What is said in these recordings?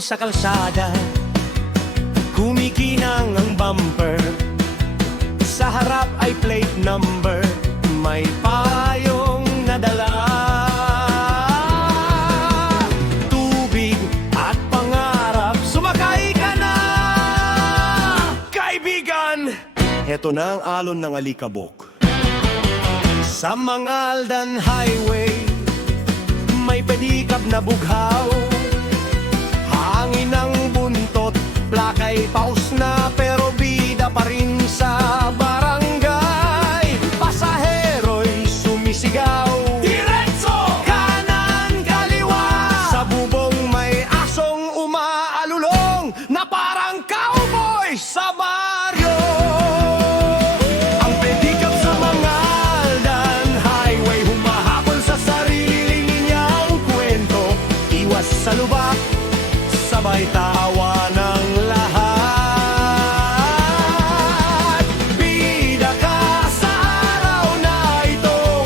sa kalsada, kumikinang ang bumper. Sa harap ay plate number, may payong nadala. Tubig at pangarap, sumakay ka na, kaibigan! Heto na ang alon ng alikabok. Sa Mangaldan Highway, may pedikab na bughaw. Hangin ng buntot, plakay paus na, pero bida pa rin sa barangay. Pasahero'y sumisigaw, diretso! Kanan, kaliwa! Sa bubong may asong umaalulong, na parang cowboy sa baryo. Ang pedikab sa Mangaldan Highway, humahabol sa sarili niyang kwento. Iwas sa lubak, sabay tawa ng lahat. Bida ka sa araw na ito,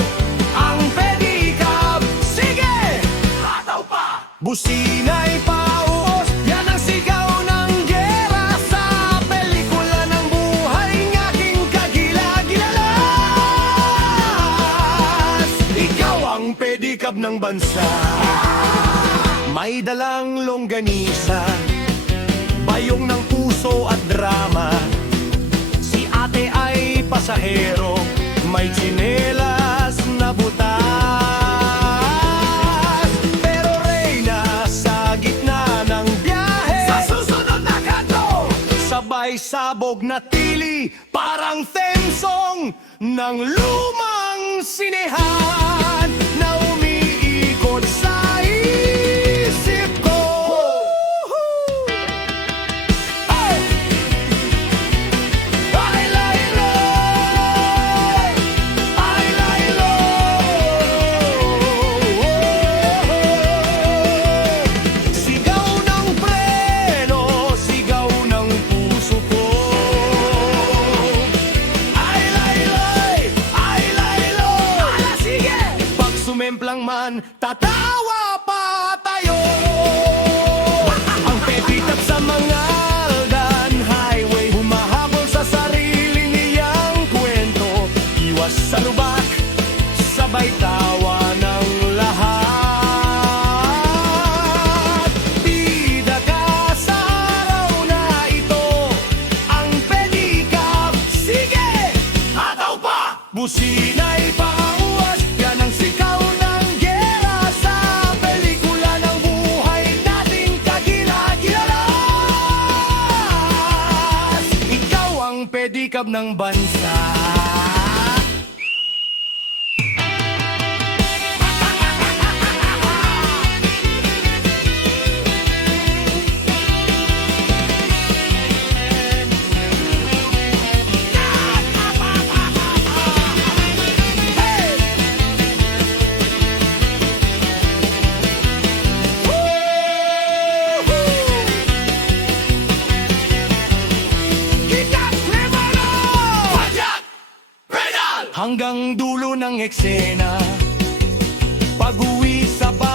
ang pedikab, sige! Hataw pa! Busina'y pauos, yan ang sigaw ng gera sa pelikula ng buhay ng aking kagilagilalas. Ikaw ang pedikab ng bansa, may dalang longganisa, bayong ng puso at drama. Si ate ay pasahero, may tsinelas na butas. Pero reyna sa gitna ng biyahe, sa susunod na kanto, sabay sabog na tili, parang theme song ng lumang sinehan na umiikot sa isip ko. Ay! Ay, lay, lay! Ay, lay, lay! Sigaw ng preno, sigaw ng puso ko. Ay, lay, lay! Ay, lay, lay! Ala, sige! Pag sumemplang man, tatawa pa tayo. Ang pedikab sa Mangaldan Highway, humahabol sa sarili niyang kwento. Iwas sa lubak, sabay tawa ng lahat. Bida ka sa araw na ito, ang pedikab, sige! Hataw pa! Busina'y pauwas, yan ang sigaw ng gera sa pelikula ng buhay nating kagilagilalas. Ikaw ang pedikab ng bansa. Hanggang dulo ng eksena, pag-uwi sa bahay